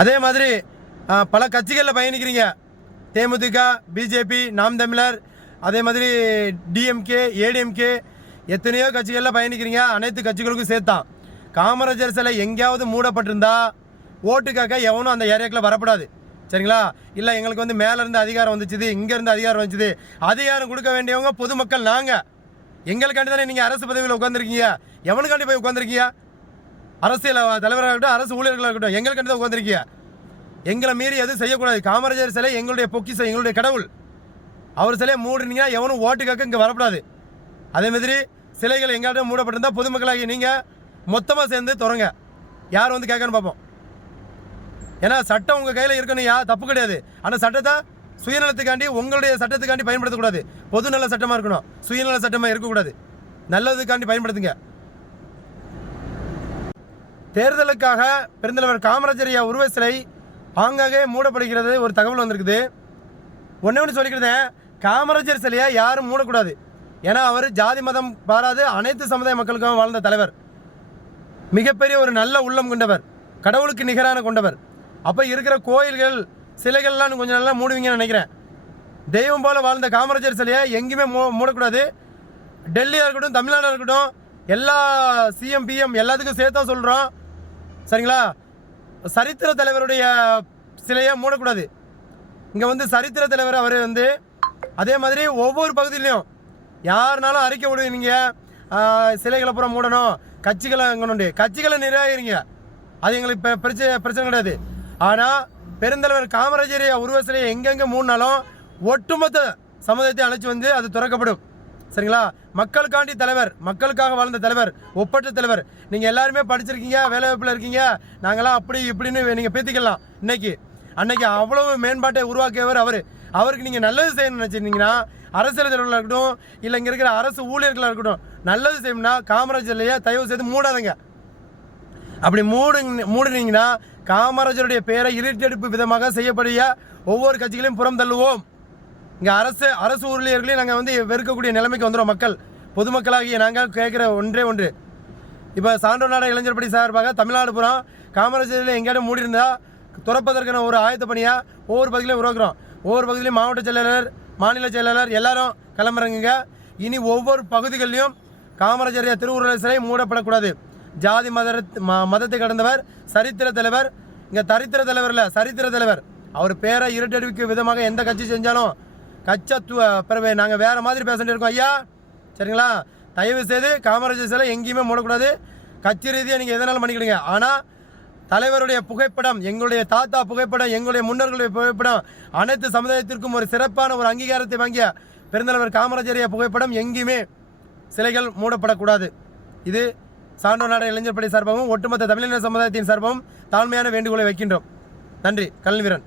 அதே மாதிரி பல கட்சிகளில் பயணிக்கிறீங்க. தேமுதிக பிஜேபி நாம் தமிழர் அதே மாதிரி டிஎம்கே ஏடிஎம்கே எத்தனையோ கட்சிகளில் பயணிக்கிறீங்க. அனைத்து கட்சிகளுக்கும் சேர்த்தான். காமராஜர் சிலை எங்கேயாவது மூடப்பட்டிருந்தா ஓட்டு கேட்க எவனும் அந்த ஏரியாக்கில் வரக்கூடாது சரிங்களா? இல்லை எங்களுக்கு வந்து மேலே இருந்து அதிகாரம் வந்துச்சுது இங்கேருந்து அதிகாரம் வந்துச்சுது. அதிகாரம் கொடுக்க வேண்டியவங்க பொதுமக்கள் நாங்கள் எங்களுக்காண்டி தானே நீங்கள் அரசு பதவியில் உட்காந்துருக்கீங்க எவனுக்காண்டி போய் உட்காந்துருக்கீங்க அரசியல் தலைவராக இருக்கட்டும் அரசு ஊழியர்களாக இருக்கட்டும் எங்களுக்கு தான் உட்காந்துருக்கீங்க எங்களை மீறி எதுவும் செய்யக்கூடாது. காமராஜர் சிலை எங்களுடைய பொக்கிஷம் எங்களுடைய கடவுள். அவர் சிலையை மூடினீங்கன்னா எவனும் ஓட்டு கேட்க இங்கே வரக்கூடாது அதே மாதிரி சிலைகள் எங்கள்கிட்ட மூடப்பட்டிருந்தால் பொதுமக்களாகி நீங்கள் மொத்தமாக சேர்ந்து தொடங்க யார் வந்து கேட்கன்னு பார்ப்போம். ஏன்னா சட்டம் உங்கள் கையில் இருக்கணும் யா தப்பு கிடையாது. ஆனால் சட்டத்தை சுயநலத்துக்காண்டி உங்களுடைய சட்டத்துக்காண்டி பயன்படுத்தக்கூடாது. பொதுநல சட்டமாக இருக்கணும். சுயநல சட்டமாக இருக்கக்கூடாது. நல்லதுக்காண்டி பயன்படுத்துங்க. தேர்தலுக்காக பெருந்தலைவர் காமராஜர் ஐயா உருவ சிலை ஆங்காங்கே மூடப்படுகிறது ஒரு தகவல் வந்திருக்குது. ஒன்று ஒன்று சொல்லிக்கிறேன் காமராஜர் சிலையை யாரும் மூடக்கூடாது. ஏன்னா அவர் ஜாதி மதம் பாராது அனைத்து சமுதாய மக்களுக்கும் வாழ்ந்த தலைவர். மிகப்பெரிய ஒரு நல்ல உள்ளம் கொண்டவர். கடவுளுக்கு நிகரான கொண்டவர். அப்போ இருக்கிற கோயில்கள் சிலைகள்லாம் கொஞ்சம் நல்லா மூடுவீங்கன்னு நினைக்கிறேன். தெய்வம் போல் வாழ்ந்த காமராஜர் சிலையை எங்கேயுமே மூ மூடக்கூடாது. டெல்லியாக இருக்கட்டும் தமிழ்நாடாக இருக்கட்டும் எல்லா சிஎம் பிஎம் எல்லாத்துக்கும் சேர்த்தா சொல்கிறோம் சரிங்களா? சரித்திர தலைவருடைய சிலையை மூடக்கூடாது. இங்கே வந்து சரித்திர தலைவர் அவர் வந்து அதே மாதிரி ஒவ்வொரு பகுதியிலையும் யாருனாலும் அறிக்கை விடுவீங்க. சிலைகளை பூரா மூடணும். கட்சிகளை அங்கே கட்சிகளை நிராகரிங்க. அது எங்களுக்கு இப்போ பிரச்சனை பிரச்சனை கிடையாது. ஆனால் பெருந்தலைவர் காமராஜர் உருவ சிலையை எங்கெங்கே மூடினாலும் ஒட்டுமொத்த சமுதாயத்தை அழைச்சி வந்து அது திறக்கப்படும். சரிங்களா? மக்களுக்காண்டி தலைவர் மக்களுக்காக வாழ்ந்த தலைவர் ஒப்பற்ற தலைவர். நீங்கள் எல்லாருமே படிச்சிருக்கீங்க வேலைவாய்ப்பில் இருக்கீங்க. நாங்களாம் அப்படி இப்படின்னு நீங்கள் பேத்திக்கலாம். இன்னைக்கு அன்னைக்கு அவ்வளவு மேம்பாட்டை உருவாக்கியவர் அவர். அவருக்கு நீங்கள் நல்லது செய்யணும்னு நினச்சிருந்தீங்கன்னா அரசியல் தலைவர்களாக இருக்கட்டும் இல்லை இங்கே இருக்கிற அரசு ஊழியர்களாக இருக்கட்டும் நல்லது செய்யணும்னா காமராஜர்லையே தயவு செய்து மூடாதுங்க. அப்படி மூடு மூடுனீங்கன்னா காமராஜருடைய பெயரை இருட்டெடுப்பு விதமாக செய்யப்படிய ஒவ்வொரு கட்சிகளையும் புறம் தள்ளுவோம். இங்கே அரசு அரசு ஊழியர்களையும் நாங்கள் வந்து வெறுக்கக்கூடிய நிலைமைக்கு வந்துடும் மக்கள். பொதுமக்களாகிய நாங்கள் கேட்குற ஒன்றே ஒன்று. இப்போ சான்றோர் நாட இளைஞர் படி சார்பாக தமிழ்நாடு புறம் காமராஜரில் எங்கேயாவது மூடி இருந்தால் துறப்பதற்கான ஒரு ஆயத்த பணியாக ஒவ்வொரு பகுதியிலையும் உருவாக்குறோம். ஒவ்வொரு பகுதியிலையும் மாவட்ட செயலாளர் மாநில செயலாளர் எல்லாரும் கிளம்புறங்க இனி ஒவ்வொரு பகுதிகளிலும் காமராஜரிய திருவுருள சிலை மூடப்படக்கூடாது. ஜாதி மத ம- மதத்தை கடந்தவர் சரித்திர தலைவர் இங்கே தரித்திர தலைவர் இல்லை சரித்திர தலைவர். அவர் பேரை இருட்டடிவிக்கும் விதமாக எந்த கட்சி செஞ்சாலும் கச்சத்துவ பிறவை. நாங்கள் வேறு மாதிரி பேசிட்டு இருக்கோம். ஐயா சரிங்களா? தயவு செய்து காமராஜர் சிலை எங்கேயுமே மூடக்கூடாது. கட்சி ரீதியாக நீங்கள் எதனாலும் பண்ணிக்கிடுங்க. ஆனால் தலைவருடைய புகைப்படம் எங்களுடைய தாத்தா புகைப்படம் எங்களுடைய முன்னோர்களுடைய புகைப்படம் அனைத்து சமுதாயத்திற்கும் ஒரு சிறப்பான ஒரு அங்கீகாரத்தை வாங்கிய பெருந்தலைவர் காமராஜரிய புகைப்படம் எங்கேயுமே சிலைகள் மூடப்படக்கூடாது. இது சான்றோர் நாடு இளைஞர் படை சார்பாகவும் ஒட்டுமொத்த தமிழின சமுதாயத்தின் சார்பாகவும் தாழ்மையான வேண்டுகோளை வைக்கின்றோம். நன்றி. கல்விரன்.